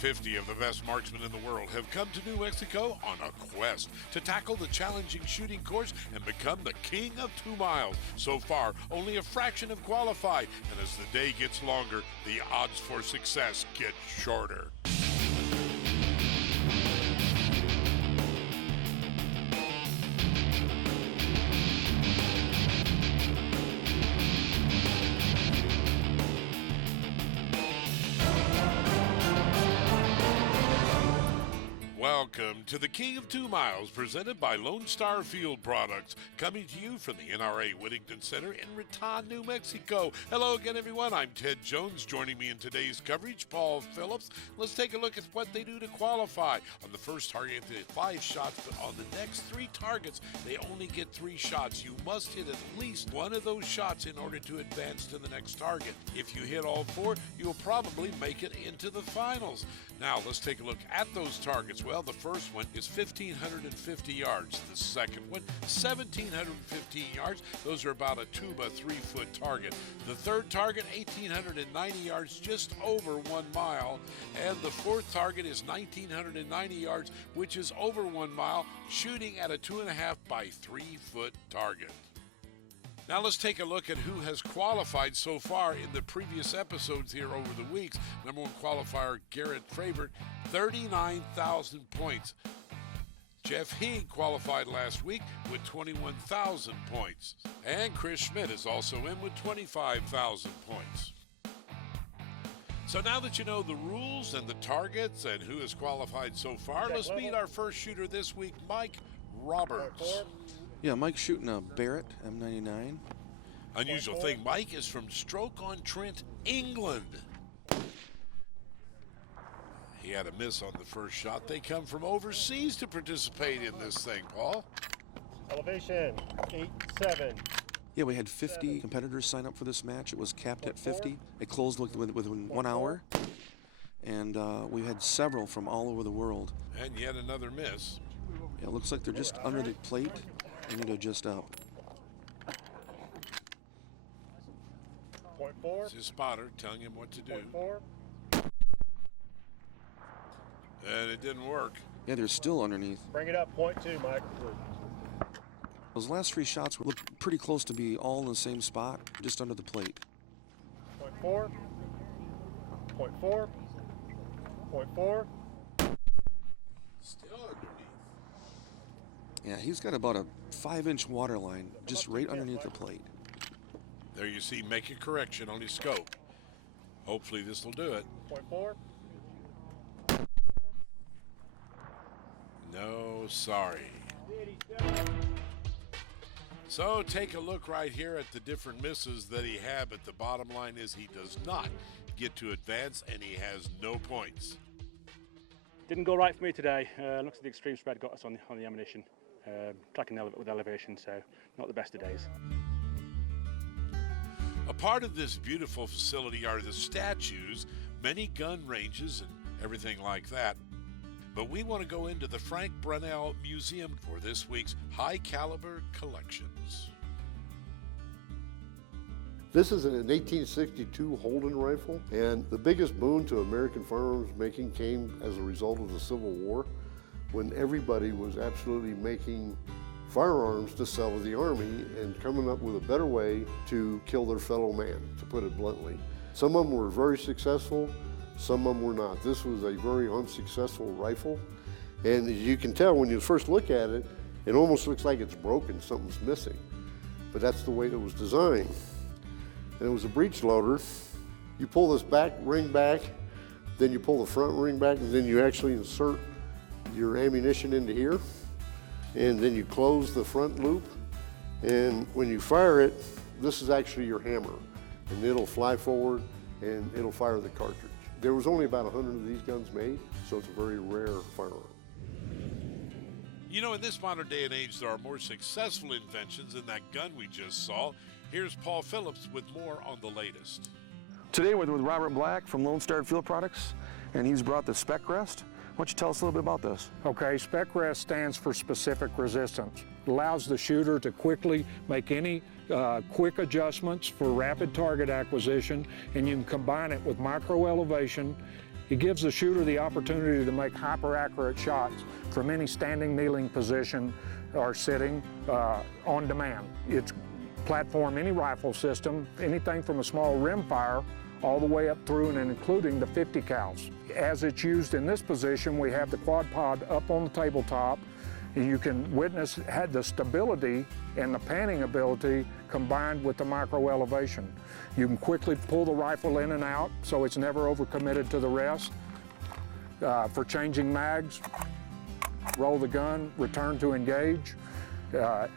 50 of the best marksmen in the world have come to New Mexico on a quest to tackle the challenging shooting course and become the king of 2 miles. So far, only a fraction have qualified, and as the day gets longer, the odds for success get shorter. Welcome to the King of 2 Miles, presented by Lone Star Field Products, coming to you from the NRA Whittington Center in Raton, New Mexico. Hello again, everyone. I'm Ted Jones. Joining me in today's coverage, Paul Phillips. Let's take a look at what they do to qualify. On the first target, they get 5 shots, but on the next 3 targets, they only get 3 shots. You must hit at least one of those shots in order to advance to the next target. If you hit all 4, you'll probably make it into the finals. Now, let's take a look at those targets. Well, the first one is 1,550 yards. The second one, 1,715 yards. Those are about a 2 by 3 foot target. The third target, 1,890 yards, just over 1 mile. And the fourth target is 1,990 yards, which is over 1 mile, shooting at a 2.5 by 3 foot target. Now let's take a look at who has qualified so far in the previous episodes here over the weeks. Number 1 qualifier, Garrett Fravert, 39,000 points. Jeff Hing qualified last week with 21,000 points. And Chris Schmidt is also in with 25,000 points. So now that you know the rules and the targets and who has qualified so far, let's meet our first shooter this week, Mike Roberts. Yeah, Mike's shooting a Barrett M99. Unusual thing, Mike is from Stoke-on-Trent, England. He had a miss on the first shot. They come from overseas to participate in this thing, Paul. Elevation, 8-7. Yeah, we had 50 competitors sign up for this match. It was capped at 50. It closed within 1 hour. And we had several from all over the world. And yet another miss. Yeah, it looks like they're just under the plate. They need to adjust up. .4. It's his spotter telling him what to do. .4. And it didn't work. Yeah, they're still underneath. Bring it up, .2, Mike. Those last 3 shots look pretty close to be all in the same spot, just under the plate. .4. .4. .4. Still underneath. Yeah, he's got about a 5-inch water line just right underneath the plate. There you see, make a correction on his scope. Hopefully this will do it. .4. No, sorry. So take a look right here at the different misses that he had, but the bottom line is he does not get to advance and he has no points. Didn't go right for me today. Looks like the extreme spread got us on the ammunition. Tracking with elevation, so not the best of days. A part of this beautiful facility are the statues, many gun ranges and everything like that. But we want to go into the Frank Brunell Museum for this week's high caliber collections. This is an 1862 Holden rifle, and the biggest boon to American firearms making came as a result of the Civil War, when everybody was absolutely making firearms to sell to the Army and coming up with a better way to kill their fellow man, to put it bluntly. Some of them were very successful, some of them were not. This was a very unsuccessful rifle, and as you can tell when you first look at it, it almost looks like it's broken, something's missing. But that's the way it was designed. And it was a breech loader. You pull this back ring back, then you pull the front ring back, and then you actually insert your ammunition into here, and then you close the front loop, and when you fire it, this is actually your hammer, and it'll fly forward and it'll fire the cartridge. There was only about 100 of these guns made, so it's a very rare firearm. You know, in this modern day and age, there are more successful inventions than that gun we just saw. Here's Paul Phillips with more on the latest. Today we're with Robert Black from Lone Star Field Products, and he's brought the Spec-rest. Why don't you tell us a little bit about this? Okay, Spec-rest stands for specific resistance. It allows the shooter to quickly make any quick adjustments for rapid target acquisition, and you can combine it with micro elevation It gives the shooter the opportunity to make hyper-accurate shots from any standing, kneeling position or sitting on demand. It's platform any rifle system, anything from a small rimfire all the way up through and including the 50 cals. As it's used in this position, we have the quad pod up on the tabletop. You can witness the stability and the panning ability combined with the micro elevation. You can quickly pull the rifle in and out so it's never overcommitted to the rest. For changing mags, roll the gun, return to engage.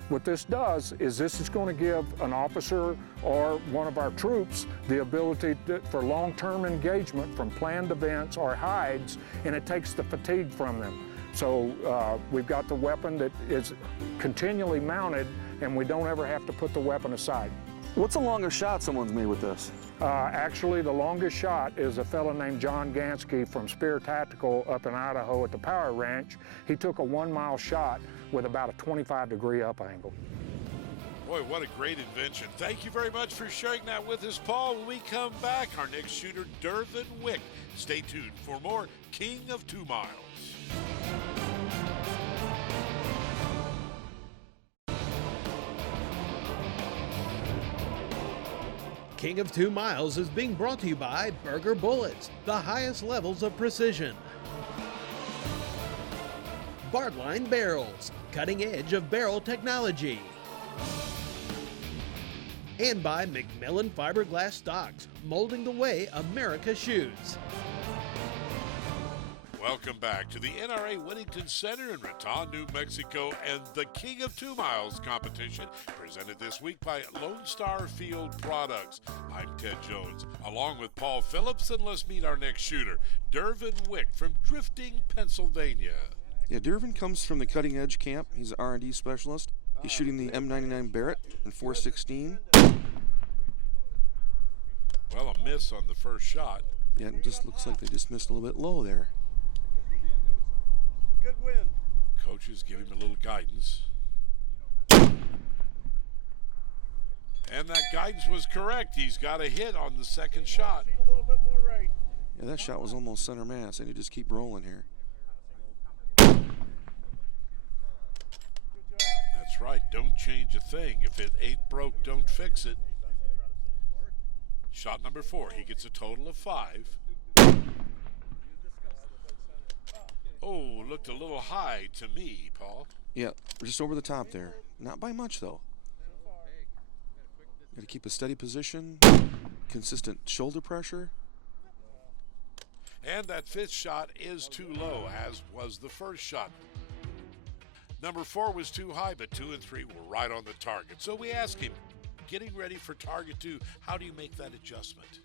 What this does is this is going to give an officer or one of our troops the ability for long-term engagement from planned events or hides, and it takes the fatigue from them. So we've got the weapon that is continually mounted, and we don't ever have to put the weapon aside. What's the longest shot someone's made with this? Actually, the longest shot is a fellow named John Gansky from Spear Tactical up in Idaho at the Power Ranch. He took a 1-mile shot with about a 25-degree up angle. Boy, what a great invention. Thank you very much for sharing that with us, Paul. When we come back, our next shooter, Dervin Wick. Stay tuned for more King of 2 Miles. King of 2 Miles is being brought to you by Burger Bullets, the highest levels of precision. Bardline Barrels, cutting edge of barrel technology. And by McMillan Fiberglass Stocks, molding the way America shoots. Welcome back to the NRA Whittington Center in Raton, New Mexico, and the King of 2 Miles competition, presented this week by Lone Star Field Products. I'm Ted Jones, along with Paul Phillips, and let's meet our next shooter, Dervin Wick from Drifting, Pennsylvania. Yeah, Dervin comes from the Cutting Edge camp. He's an R&D specialist. He's shooting the M99 Barrett in .416. Well, a miss on the first shot. Yeah, it just looks like they just missed a little bit low there. Good win. Coaches give him a little guidance. And that guidance was correct. He's got a hit on the second shot. A little bit more right. Yeah, that shot was almost center mass. They need to just keep rolling here. That's right. Don't change a thing. If it ain't broke, don't fix it. Shot number 4. He gets a total of 5. Oh, looked a little high to me, Paul. Yeah, just over the top there. Not by much, though. Got to keep a steady position, consistent shoulder pressure. And that 5th shot is too low, as was the first shot. Number 4 was too high, but 2 and 3 were right on the target. So we ask him, getting ready for target 2, how do you make that adjustment?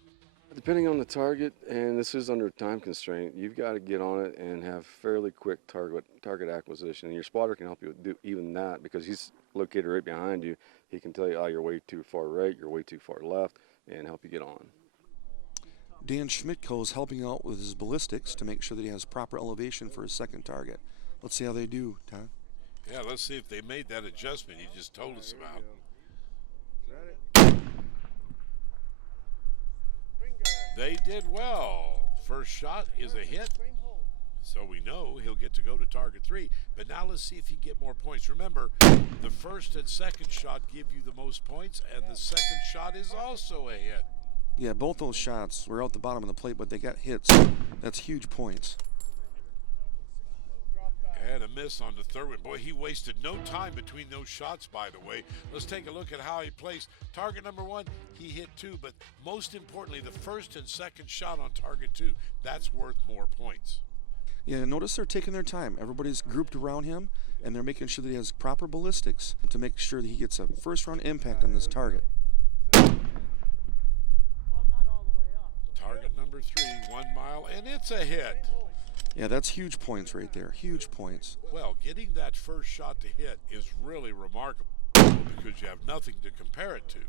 Depending on the target, and this is under a time constraint, you've got to get on it and have fairly quick target acquisition. And your spotter can help you do even that, because he's located right behind you. He can tell you, oh, you're way too far right, you're way too far left, and help you get on. Dan Schmidtko is helping out with his ballistics to make sure that he has proper elevation for his second target. Let's see how they do, Todd. Yeah, let's see if they made that adjustment you just told us about. They did well. First shot is a hit, so we know he'll get to go to target 3. But now let's see if he can get more points. Remember, the first and second shot give you the most points, and the second shot is also a hit. Yeah, both those shots were out the bottom of the plate, but they got hits. That's huge points. And a miss on the third one. Boy, he wasted no time between those shots, by the way. Let's take a look at how he placed. Target number 1, he hit 2, but most importantly, the first and second shot on target 2, that's worth more points. Yeah, notice they're taking their time. Everybody's grouped around him, and they're making sure that he has proper ballistics to make sure that he gets a first-round impact on this target. Target number 3, 1 mile, and it's a hit. Yeah, that's huge points right there, huge points. Well, getting that first shot to hit is really remarkable because you have nothing to compare it to.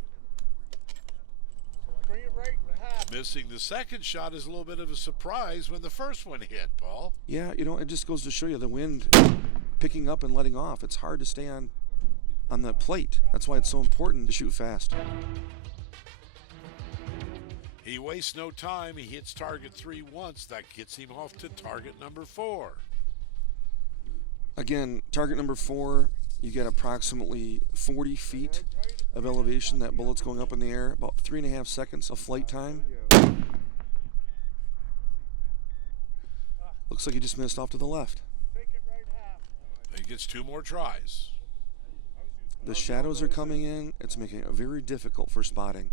Bring it right in half. Missing the second shot is a little bit of a surprise when the first one hit, Paul. Yeah, you know, it just goes to show you the wind picking up and letting off. It's hard to stay on the plate. That's why it's so important to shoot fast. He wastes no time. He hits target 3 once. That gets him off to target number 4. Again, target number 4, you get approximately 40 feet of elevation. That bullet's going up in the air, about 3.5 seconds of flight time. Looks like he just missed off to the left. He gets 2 more tries. The shadows are coming in. It's making it very difficult for spotting.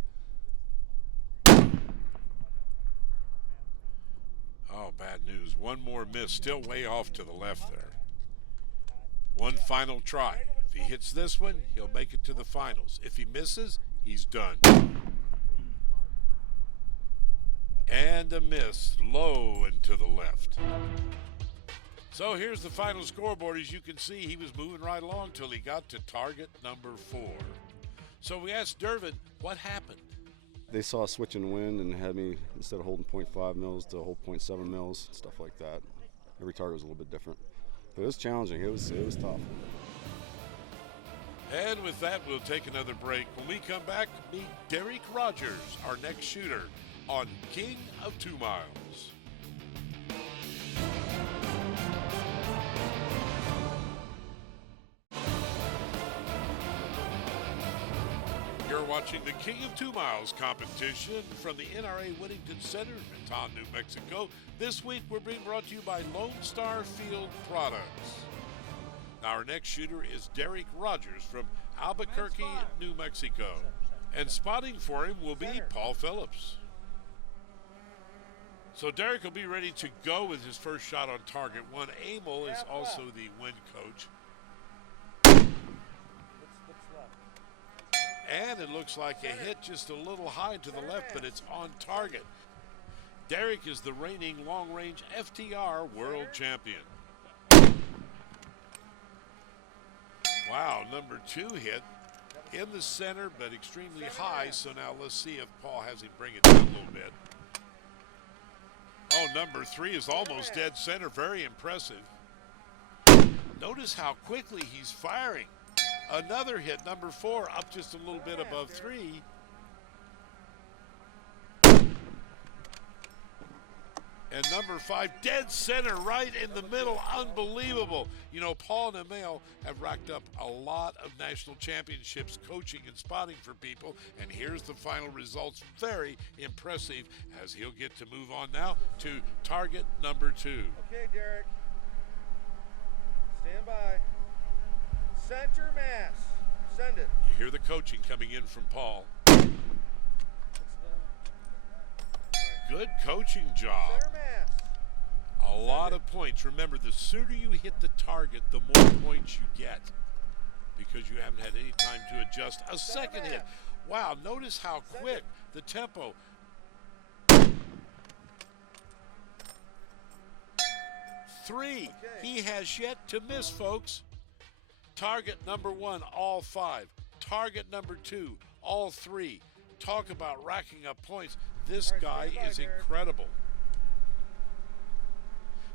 Oh, bad news. 1 more miss, still way off to the left there. 1 final try. If he hits this one, he'll make it to the finals. If he misses, he's done. And a miss, low and to the left. So here's the final scoreboard. As you can see, he was moving right along till he got to target number 4. So we asked Dervin what happened. They saw a switch in wind and had me, instead of holding 0.5 mils, to hold 0.7 mils, stuff like that. Every target was a little bit different. But it was challenging. It was tough. And with that, we'll take another break. When we come back, meet Derek Rogers, our next shooter, on King of 2 Miles. You're watching the King of 2 Miles competition from the NRA Whittington Center in Raton, New Mexico. This week, we're being brought to you by Lone Star Field Products. Our next shooter is Derek Rogers from Albuquerque, New Mexico. And spotting for him will be Paul Phillips. So Derek will be ready to go with his first shot on target 1. Emil is also the wind coach. And it looks like a hit just a little high to the left, but it's on target. Derek is the reigning long-range FTR world champion. Wow, number 2 hit in the center, but extremely high. So now let's see if Paul has him bring it down a little bit. Oh, number 3 is almost dead center. Very impressive. Notice how quickly he's firing. Another hit, number 4, up just a little bit above 3. And number 5, dead center, right in the middle. Unbelievable. You know, Paul and Emil have racked up a lot of national championships coaching and spotting for people. And here's the final results. Very impressive, as he'll get to move on now to target number 2. Okay, Derek. Stand by. Center mass. Send it. You hear the coaching coming in from Paul. Good coaching job. Center mass. A lot of points. Remember, the sooner you hit the target, the more points you get, because you haven't had any time to adjust. A second hit. Wow, notice how quick the tempo. 3. He has yet to miss, folks. Target number 1, all 5. Target number 2, all 3. Talk about racking up points. This guy is incredible.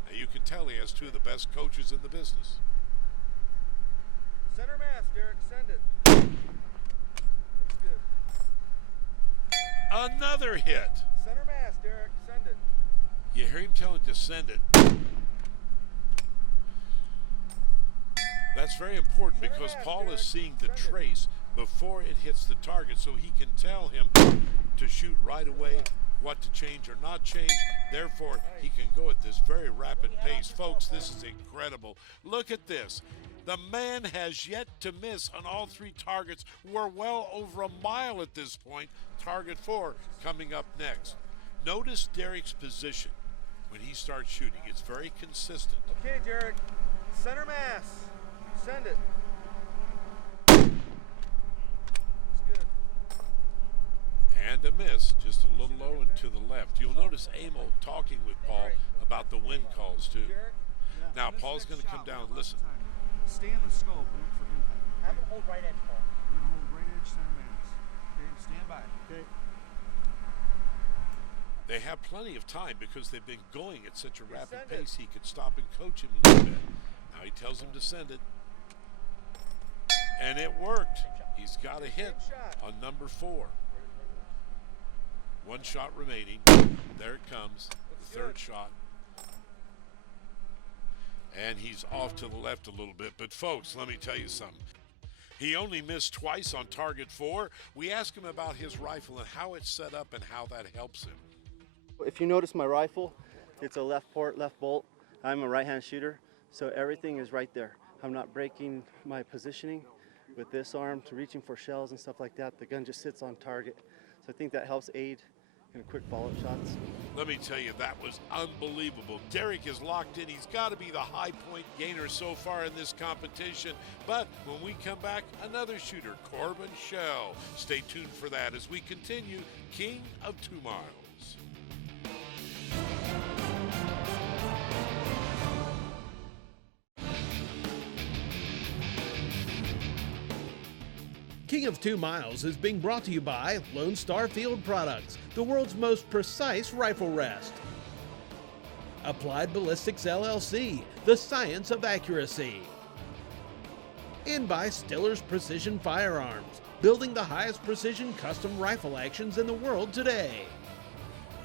Now you can tell he has 2 of the best coaches in the business. Center mass, Derek. Send it. Looks good. Another hit. Center mass, Derek. Send it. You hear him telling to send it. That's very important because Paul is seeing the trace before it hits the target, so he can tell him to shoot right away, what to change or not change. Therefore, he can go at this very rapid pace. Folks, this is incredible. Look at this. The man has yet to miss on all 3 targets. We're well over a mile at this point. Target 4 coming up next. Notice Derek's position when he starts shooting. It's very consistent. Okay, Derek. Center mass. Send it. And a miss, just a little low and to the left. You'll notice Emil talking with Paul about the wind calls too. Now Paul's going to come down and listen. Stay in the scope and look for impact. Have him hold right edge, Paul. We're going to hold right edge center mass. Okay, stand by. Okay. They have plenty of time because they've been going at such a rapid pace. He could stop and coach him a little bit. Now he tells him to send it. And it worked. He's got a hit on number 4. 1 shot remaining. There it comes, the third shot. And he's off to the left a little bit. But folks, let me tell you something. He only missed twice on target 4. We asked him about his rifle and how it's set up and how that helps him. If you notice my rifle, it's a left port, left bolt. I'm a right-hand shooter, so everything is right there. I'm not breaking my positioning with this arm to reaching for shells and stuff like that. The gun just sits on target. So I think that helps aid in quick follow-up shots. Let me tell you, that was unbelievable. Derek is locked in. He's got to be the high point gainer so far in this competition. But when we come back, another shooter, Corbin Shell. Stay tuned for that as we continue King of 2 Miles. King of 2 Miles is being brought to you by Lone Star Field Products, the world's most precise rifle rest. Applied Ballistics LLC, the science of accuracy. And by Stiller's Precision Firearms, building the highest precision custom rifle actions in the world today.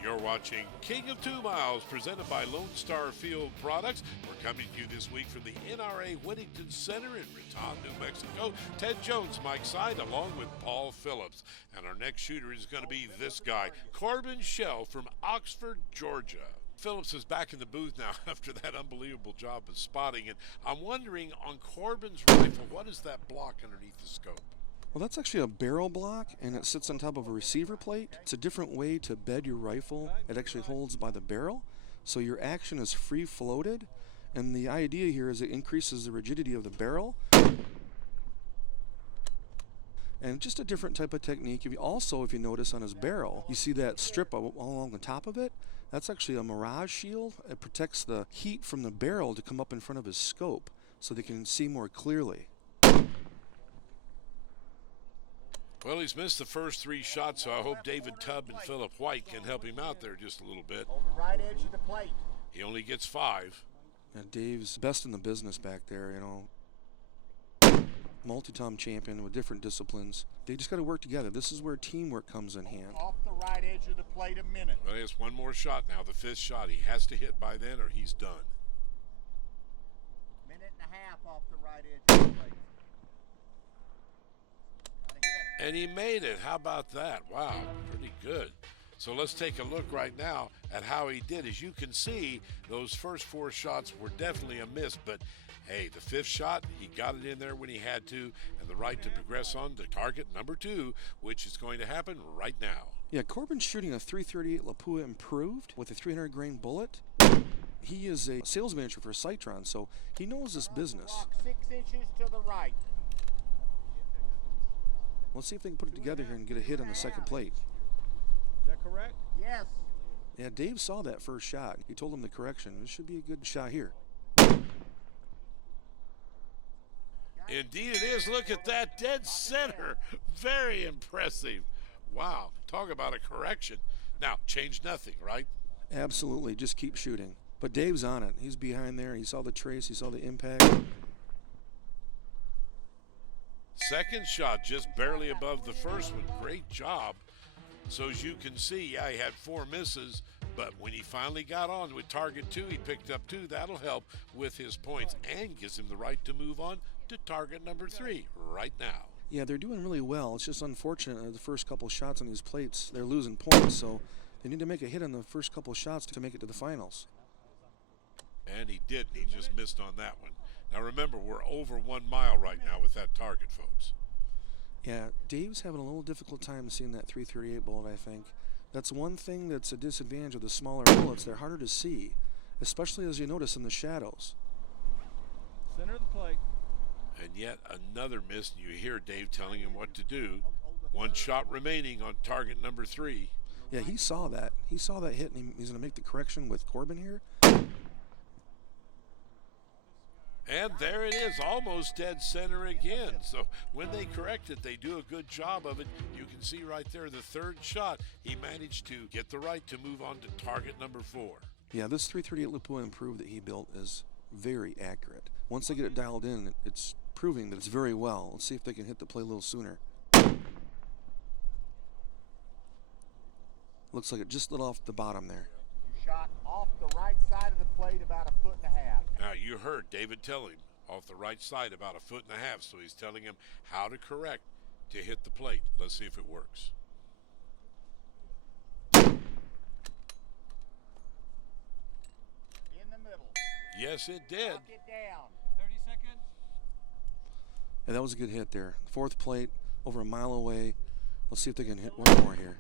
You're watching King of 2 Miles, presented by Lone Star Field Products. We're coming to you this week from the NRA Whittington Center in Raton, New Mexico. Ted Jones, Mike Side, along with Paul Phillips. And our next shooter is going to be this guy, Corbin Shell from Oxford, Georgia. Phillips is back in the booth now after that unbelievable job of spotting. And I'm wondering, on Corbin's rifle, what is that block underneath the scope? Well, that's actually a barrel block, and it sits on top of a receiver plate. It's a different way to bed your rifle. It actually holds by the barrel, so your action is free floated, and the idea here is it increases the rigidity of the barrel. And just a different type of technique. If you notice on his barrel, you see that strip all along the top of it. That's actually a mirage shield. It protects the heat from the barrel to come up in front of his scope so they can see more clearly. Well, he's missed the first 3 shots, so I hope David Tubb and Philip White can help him out there just a little bit. Hold the right edge of the plate. He only gets 5. Yeah, Dave's best in the business back there, you know. Multi-time champion with different disciplines. They just got to work together. This is where teamwork comes in hand. Off the right edge of the plate a minute. Well, he has 1 more shot now, the 5th shot. He has to hit by then or he's done. Minute and a half off the right edge of the plate. And he made it. How about that? Wow, pretty good. So let's take a look right now at how he did. As you can see, those first 4 shots were definitely a miss, but hey, the 5th shot, he got it in there when he had to, and the right to progress on to target number 2, which is going to happen right now. Yeah, Corbin's shooting a 338 Lapua improved with a 300 grain bullet. He is a sales manager for Citron, so he knows this business. Walk 6 inches to the right. Let's see if they can put it together here and get a hit on the second plate. Is that correct? Yes. Yeah, Dave saw that first shot. He told him the correction. This should be a good shot here. Indeed it is. Look at that, dead center. Very impressive. Wow, talk about a correction. Now, change nothing, right? Absolutely, just keep shooting. But Dave's on it. He's behind there. He saw the trace. He saw the impact. Second shot just barely above the first one. Great job. So as you can see, yeah, he had 4 misses, but when he finally got on with target 2, he picked up 2. That'll help with his points and gives him the right to move on to target number 3 right now. Yeah, they're doing really well. It's just unfortunate the first couple shots on these plates, they're losing points, so they need to make a hit on the first couple shots to make it to the finals. And he did, he just missed on that one. Now remember, we're over 1 mile right now with that target, folks. Yeah, Dave's having a little difficult time seeing that 338 bullet, I think. That's one thing that's a disadvantage of the smaller bullets. They're harder to see, especially as you notice in the shadows. Center of the plate. And yet another miss, and you hear Dave telling him what to do. 1 shot remaining on target number 3. Yeah, he saw that. He saw that hit, and he's going to make the correction with Corbin here. And there it is, almost dead center again. So when they correct it, they do a good job of it. You can see right there the 3rd shot. He managed to get the right to move on to target number 4. Yeah, this 338 Lapua improved that he built is very accurate. Once they get it dialed in, it's proving that it's very well. Let's see if they can hit the play a little sooner. Looks like it just lit off the bottom there. Shot off the right side of the plate about 1.5 feet. Now, you heard David tell him off the right side about 1.5 feet, so he's telling him how to correct to hit the plate. Let's see if it works. In the middle. Yes, it did. Knock it down. 30 seconds. And that was a good hit there. Fourth plate, over a mile away. Let's see if they can hit one more here.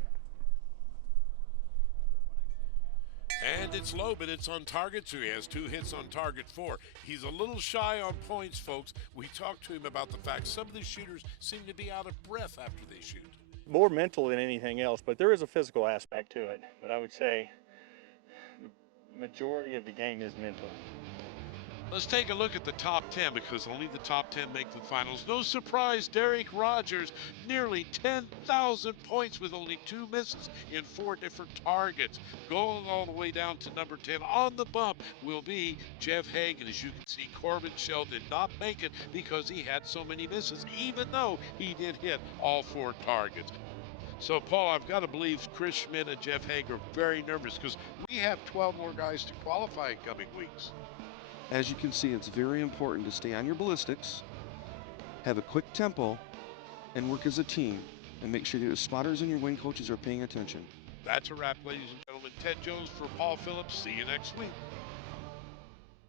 And it's low, but it's on target, so he has 2 hits on target 4. He's a little shy on points, folks. We talked to him about the fact some of the shooters seem to be out of breath after they shoot. More mental than anything else, but there is a physical aspect to it. But I would say the majority of the game is mental. Let's take a look at the top 10 because only the top 10 make the finals. No surprise, Derek Rogers, nearly 10,000 points with only 2 misses in 4 different targets. Going all the way down to number 10 on the bump will be Jeff Hagan. As you can see, Corbin Shell did not make it because he had so many misses, even though he did hit all 4 targets. So, Paul, I've got to believe Chris Schmidt and Jeff Hagan are very nervous because we have 12 more guys to qualify in coming weeks. As you can see, it's very important to stay on your ballistics, have a quick tempo, and work as a team, and make sure that your spotters and your wing coaches are paying attention. That's a wrap, ladies and gentlemen. Ted Jones for Paul Phillips. See you next week.